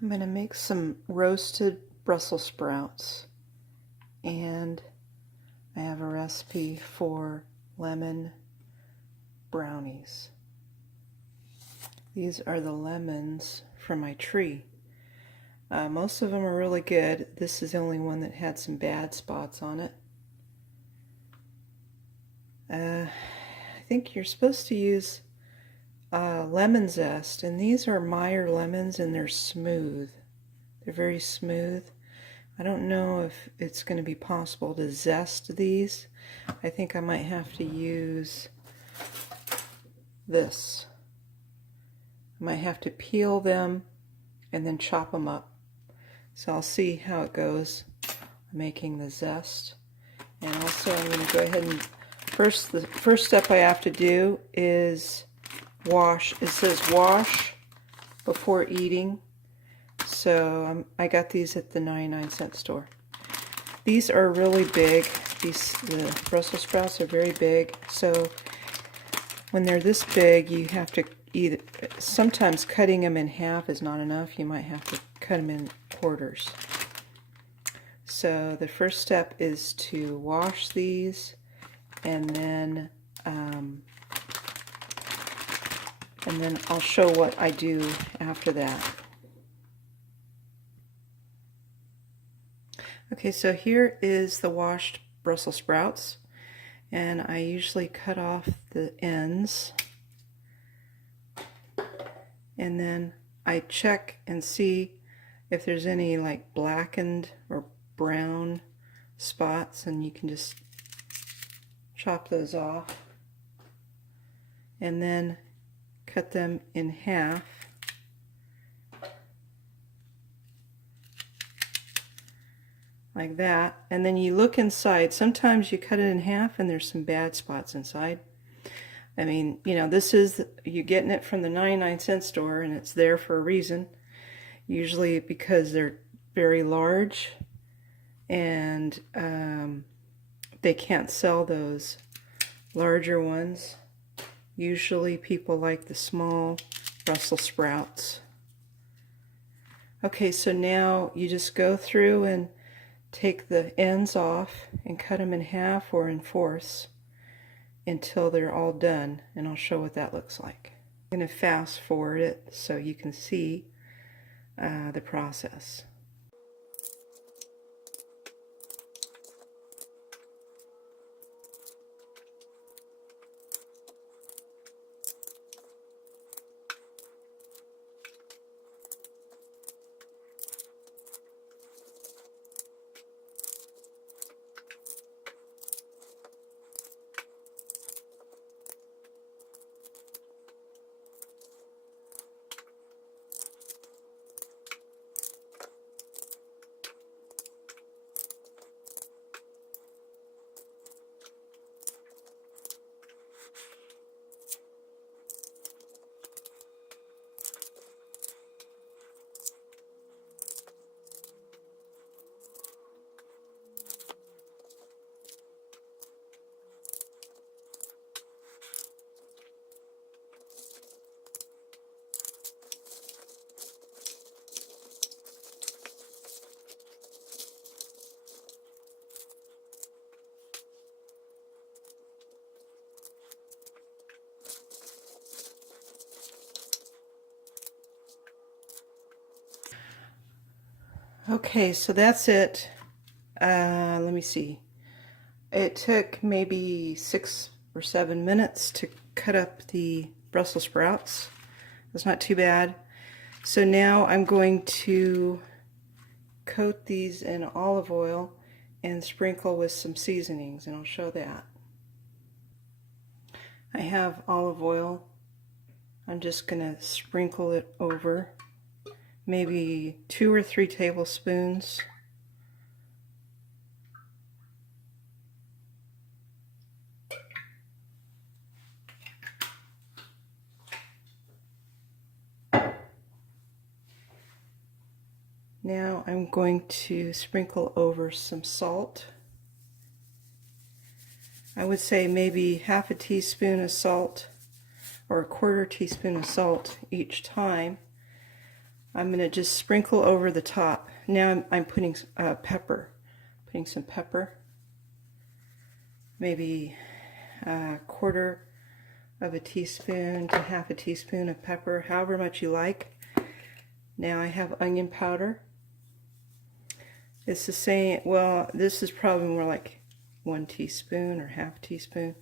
I'm going to make some roasted Brussels sprouts, and I have a recipe for lemon brownies. These are the lemons from my tree. Most of them are really good. This is the only one that had some bad spots on it. I think you're supposed to use lemon zest, and these are Meyer lemons, and they're smooth. They're very smooth. I don't know if it's going to be possible to zest these. I think I might have to use this. I might have to peel them and then chop them up. So I'll see how it goes making the zest. And also I'm going to go ahead and the first step I have to do is wash. It says wash before eating. So I got these at the 99-cent store. These are really big. The Brussels sprouts are very big. So when they're this big, you have to either, sometimes cutting them in half is not enough. You might have to cut them in quarters. So the first step is to wash these, and then I'll show what I do after that. Okay, so here is the washed Brussels sprouts, and I usually cut off the ends, and then I check and see if there's any like blackened or brown spots, and you can just chop those off and then cut them in half. Like that, and then you look inside. Sometimes you cut it in half and there's some bad spots inside. I mean, you know, you're getting it from the 99-cent store, and it's there for a reason. Usually because they're very large, and they can't sell those larger ones. Usually people like the small Brussels sprouts. Okay, so now you just go through and take the ends off and cut them in half or in fourths until they're all done, and I'll show what that looks like. I'm going to fast forward it so you can see the process. Okay, so that's it. Let me see. It took maybe 6 or 7 minutes to cut up the Brussels sprouts. That's not too bad. So now I'm going to coat these in olive oil and sprinkle with some seasonings, and I'll show that. I have olive oil. I'm just going to sprinkle it over. Maybe 2 or 3 tablespoons. Now I'm going to sprinkle over some salt. I would say maybe half a teaspoon of salt or a quarter teaspoon of salt each time. I'm going to just sprinkle over the top. Now I'm putting pepper. Putting some pepper. Maybe a quarter of a teaspoon to half a teaspoon of pepper, however much you like. Now I have onion powder. It's the same, well, this is probably more like 1 teaspoon or half teaspoon.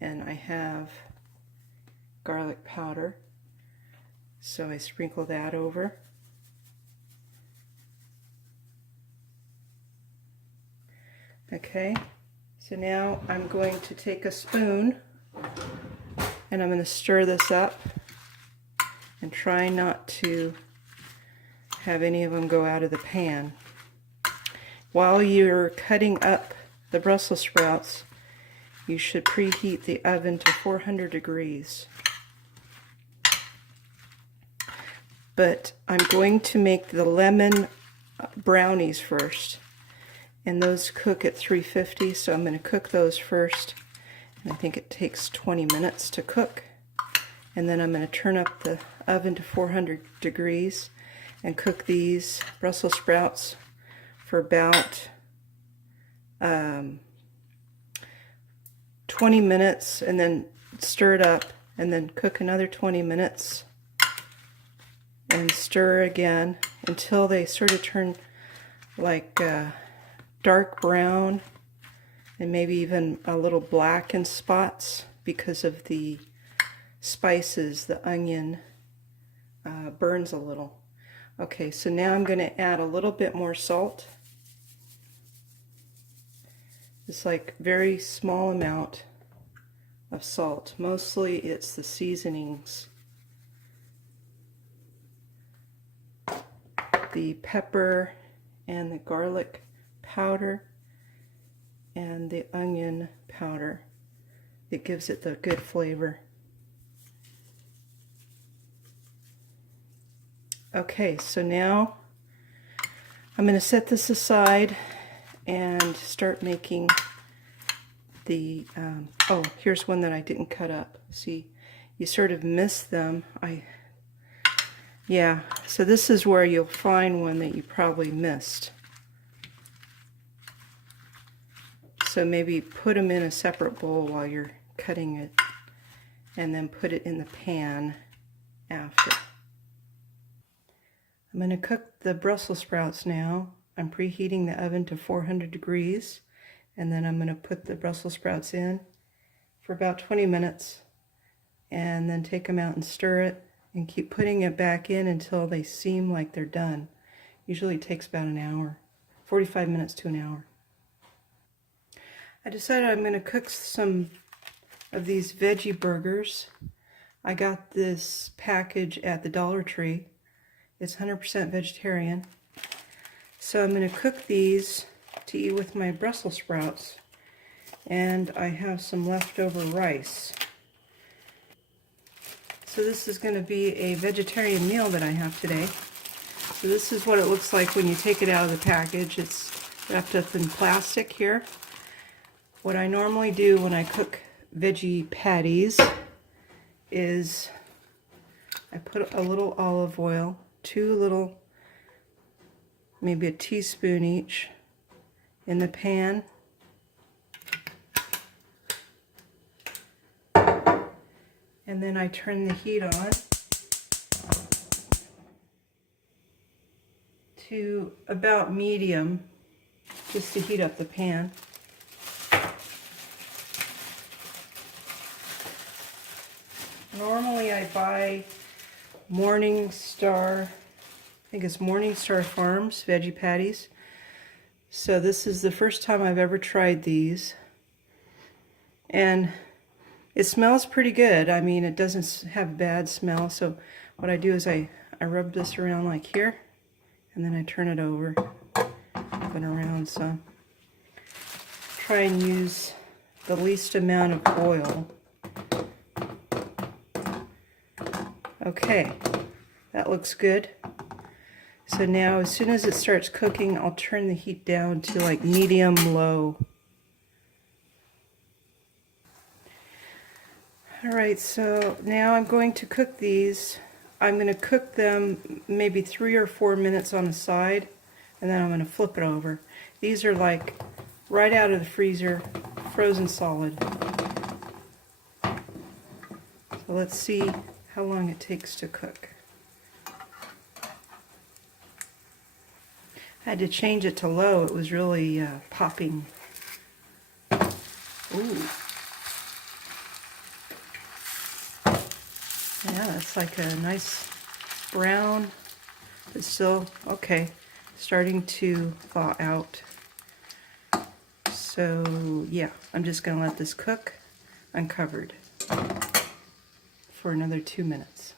And I have garlic powder, so I sprinkle that over. Okay, so now I'm going to take a spoon and I'm going to stir this up and try not to have any of them go out of the pan. While you're cutting up the Brussels sprouts, you should preheat the oven to 400 degrees. But I'm going to make the lemon brownies first, and those cook at 350, so I'm going to cook those first, and I think it takes 20 minutes to cook. And then I'm going to turn up the oven to 400 degrees and cook these Brussels sprouts for about 20 minutes, and then stir it up, and then cook another 20 minutes and stir again until they sort of turn like dark brown and maybe even a little black in spots because of the spices. The onion burns a little. Okay, so now I'm going to add a little bit more salt. It's like very small amount of salt. Mostly it's the seasonings. The pepper and the garlic powder and the onion powder. It gives it the good flavor. Okay, so now I'm going to set this aside and start making the, oh, here's one that I didn't cut up. See, you sort of miss them. Yeah, so this is where you'll find one that you probably missed. So maybe put them in a separate bowl while you're cutting it, and then put it in the pan after. I'm going to cook the Brussels sprouts now. I'm preheating the oven to 400 degrees, and then I'm going to put the Brussels sprouts in for about 20 minutes, and then take them out and stir it, and keep putting it back in until they seem like they're done. Usually it takes about an hour, 45 minutes to an hour. I decided I'm going to cook some of these veggie burgers. I got this package at the Dollar Tree. It's 100% vegetarian. So I'm going to cook these to eat with my Brussels sprouts. And I have some leftover rice. So this is going to be a vegetarian meal that I have today. So this is what it looks like when you take it out of the package. It's wrapped up in plastic here. What I normally do when I cook veggie patties is I put a little olive oil, 2 little, maybe a teaspoon each, in the pan. And then I turn the heat on to about medium, just to heat up the pan. Normally I buy Morningstar, I think it's Morningstar Farms veggie patties. So this is the first time I've ever tried these. And it smells pretty good. I mean, it doesn't have a bad smell. So what I do is I rub this around like here, and then I turn it over, and around some. Try and use the least amount of oil. Okay, that looks good. So now as soon as it starts cooking, I'll turn the heat down to like medium-low. Alright, so now I'm going to cook these. I'm going to cook them maybe 3 or 4 minutes on the side, and then I'm going to flip it over. These are like right out of the freezer, frozen solid. So let's see how long it takes to cook. I had to change it to low. It was really popping. Ooh. Yeah, it's like a nice brown. It's still, okay, starting to thaw out. So yeah, I'm just going to let this cook uncovered for another 2 minutes.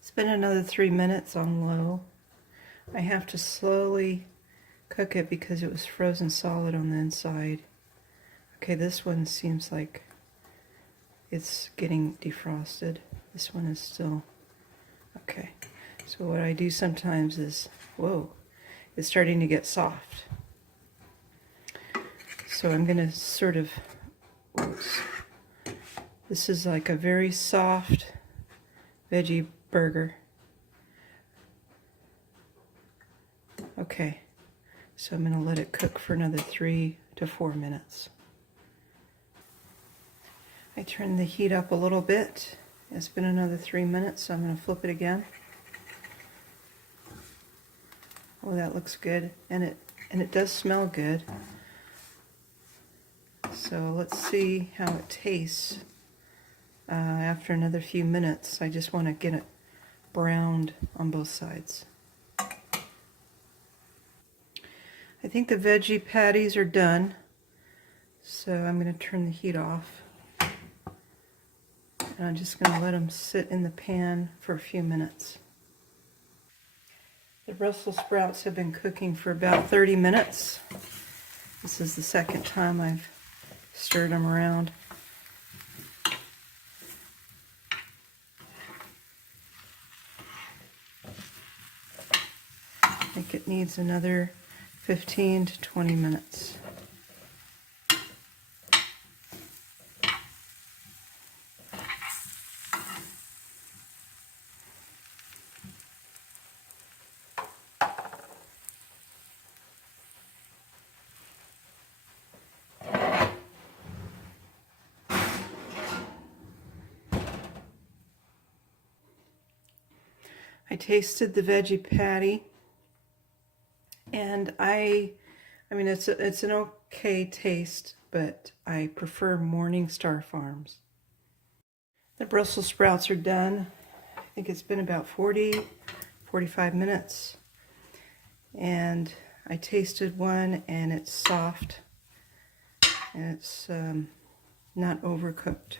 It's been another 3 minutes on low. I have to slowly cook it because it was frozen solid on the inside. Okay, this one seems like it's getting defrosted. This one is still okay. So what I do sometimes is, whoa, it's starting to get soft. So I'm going to sort of, oops. This is like a very soft veggie burger. Okay, so I'm going to let it cook for another 3 to 4 minutes. I turned the heat up a little bit. It's been another 3 minutes, so I'm going to flip it again. Oh, that looks good, and it does smell good. So let's see how it tastes after another few minutes. I just want to get it browned on both sides. I think the veggie patties are done, so I'm going to turn the heat off. And I'm just going to let them sit in the pan for a few minutes. The Brussels sprouts have been cooking for about 30 minutes. This is the second time I've stirred them around. I think it needs another 15 to 20 minutes. I tasted the veggie patty, and I mean it's an okay taste, but I prefer Morningstar Farms. The Brussels sprouts are done. I think it's been about 45 minutes, and I tasted one, and it's soft, and it's not overcooked.